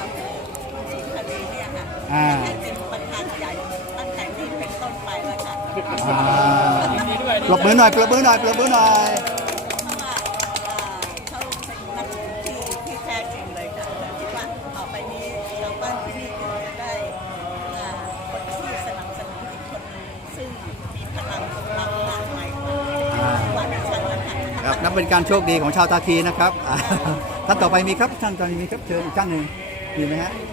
อำเภอศรีทะเลเนี่ยค่ะอ่า ให้เป็นประธานใหญ่ตั้งแต่นี้เป็นต้นไปแล้วค่ะอ่าปรบมือหน่อยปรบมือหน่อยปรบมือหน่อยเพราะว่าเอ่อเขาเป็นนักที่ที่แท้จริงเลยค่ะแต่คิดว่าต่อไปนี้ชาวบ้านที่นี่คงจะได้อ่าคนที่สนับสนุนอีกคนหนึ่งซึ่งมีพลังกำลังมากมายกว่าอ่ากว่าดิฉันนะคะ ครับนับเป็นการโชคดีของชาวตาคีนะครับอ่าท่านต่อไปมีครับท่านตอนนี้มีครับเชิญอีกท่านหนึ่ง มีไหมฮะคดี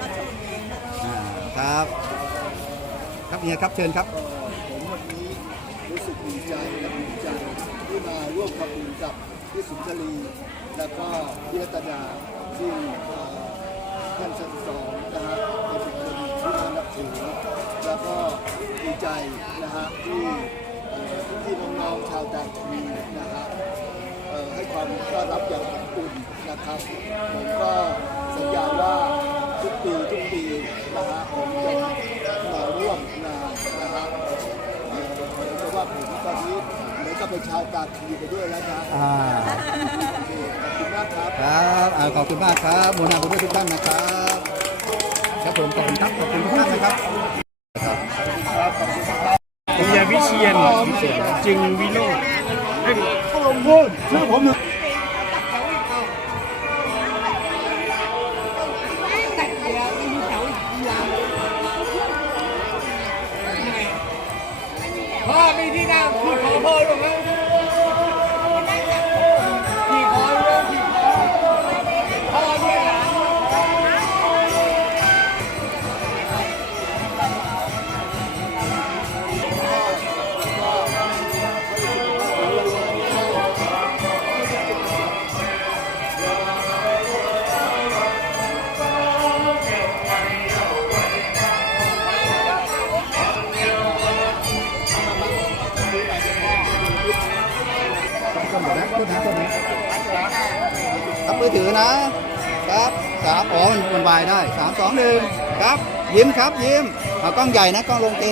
ค่ะอ่าครับ ครับเนี่ยครับเชิญครับ ผมวันนี้รู้สึกดีใจและภูมิใจที่มาร่วมทำบุญกับพี่สุนทรีแล้วก็พี่รัตนาซึ่งเอ่อท่านชั้นสองนะฮะเป็นคนที่น่านับถือแล้วก็ดีใจนะฮะที่เอ่อที่น้องๆชาวต่างทีนะฮะ เอ่อให้ความต้อนรับอย่างอบอุ่นนะครับ ผมก็สัญญาว่า ปีทุกปีนะฮะผมจะมาร่วมงานนะฮะเอ่อเพราะว่าผมตอนนี้เหมือนกับเป็นชาวตาคีไปด้วยแล้วนะอ่าโอเคขอบคุณมากครับครับอ่าขอบคุณมากครับมูลนาบุญด้วยทุกท่านนะครับครับผมขอบคุณครับขอบคุณทุกท่านนะครับผมยาวิเชียนจึงวิโรจน์ต้องลงพูดชื่อผมหนึ่ง พ่อมีที่นั่งพี่ขอพ่อลงไหม ต้นนะต้นนะต้ครับมือถือนะครับสามอ๋อมันมันวายได้สามสองหนึ่งครับ ยิ้มครับยิ้มเอากล้องใหญ่นะกล้องลงเต